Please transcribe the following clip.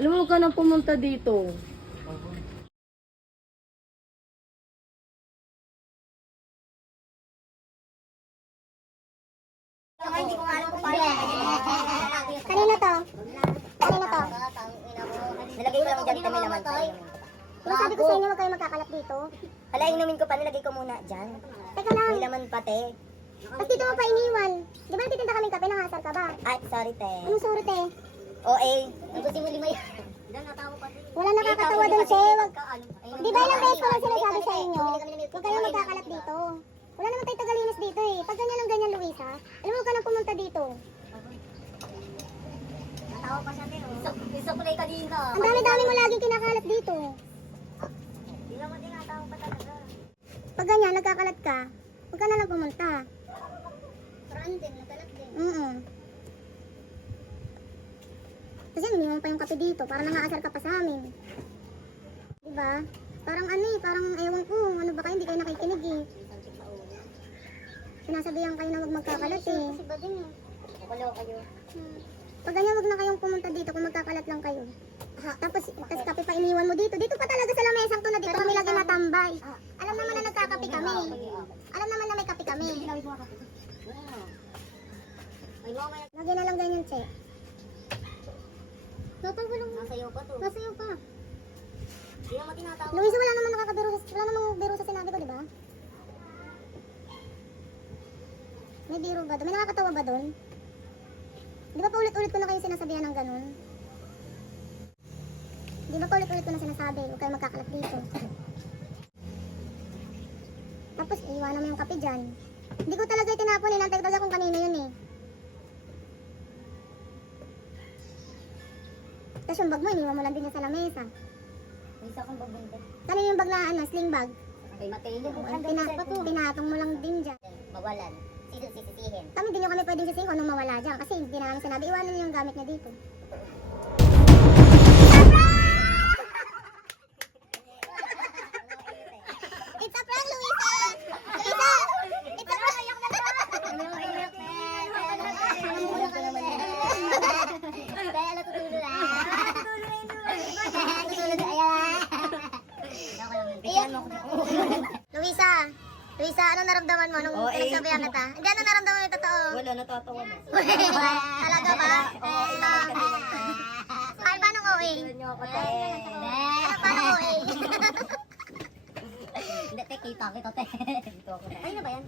Alam mo, huwag ka na pumunta dito. Hindi ko alam kung paano. Kanino to? Kanino to? Nilagay ko lang dyan, kami naman tayo. Diba sabi ko sa inyo, huwag kayo magkakalat dito. Hala, inumin ko pa, nilagay ko muna dyan. Teka lang. May laman pati. Tapos dito mo pa iniwan. Di ba natitinda kaming kape, nangasar ka ba? Ay, sorry, te. Anong sorry, te? OA. Nagusin mo lima yan. Wala nakakatawa dun, te. Di ba ilang beses ko lang sinasabi sa inyo, huwag kayo magkakalat dito. Wala naman tayong tagalinis dito eh. Pag ganyan lang ganyan, Luisa, alam mo, huwag ka nang pumunta dito. Natawa pa siya, te. Isa ko na kanina. Ang dami-dami mo laging kinakalat dito. Hindi naman din natawa pa talaga. Pag ganyan, nagkakalat ka, huwag ka na lang pumunta. Parang din, natalat din. Kasi iniwan pa yung kape dito, parang nangaasar ka pa sa amin. Diba? Parang ano eh, parang ewan ko, ano ba kayo, hindi kayo nakikinig eh. Sinasabihan kayo na huwag magkakalat eh. Kasi ba din eh. Wala kayo. Pag ganyan, huwag na kayong pumunta dito kung magkakalat lang kayo. Tapos kape pa iniwan mo dito. Dito pa talaga sa lamesang to na dito kami lagi natambay. Alam naman na nagkakape kami. Alam naman na may kape kami. Lagi na lang ganyan, che. Total walang Nasayaw pa to. nasayaw pa. Hindi naman tinatawag. Luisa, wala namang nakakabiro wala namang biro sa sinabi ko, di ba? May biro ba doon? May nakakatawa ba doon? Di ba paulit-ulit ko na kayo sinasabihan ng ganun? Di ba paulit-ulit ko na sinasabi, huwag kayo magkakalat dito. Tapos iiwanan mo yung kape dyan. Hindi ko talaga tinapon, inantay talaga kung kanino yun eh. Tapos yung bag mo, iniwan mo lang din niya sa lamesa. Isa kong babunda. Kanino yung bag na ano, sling bag? Kay Mateo. Pinatong mo lang din dyan. Mawalan. Sino sisisihin? Kami din nyo kami pwedeng sisihin kung anong mawala dyan kasi hindi namin sinabi, iwanan nyo yung gamit niya dito. It's a prank, Luisa! Luisa! It's a prank! Kaya natutulo na. Luisa! Luisa, ano naramdaman mo nung pinagsabihan kita? Hindi, ano naramdaman mo yung totoo? Wala, natatawa na. Talaga ba? Ay, paano OA? Paano OA? Hindi, te, kita kita, te. Ay, na ba yan?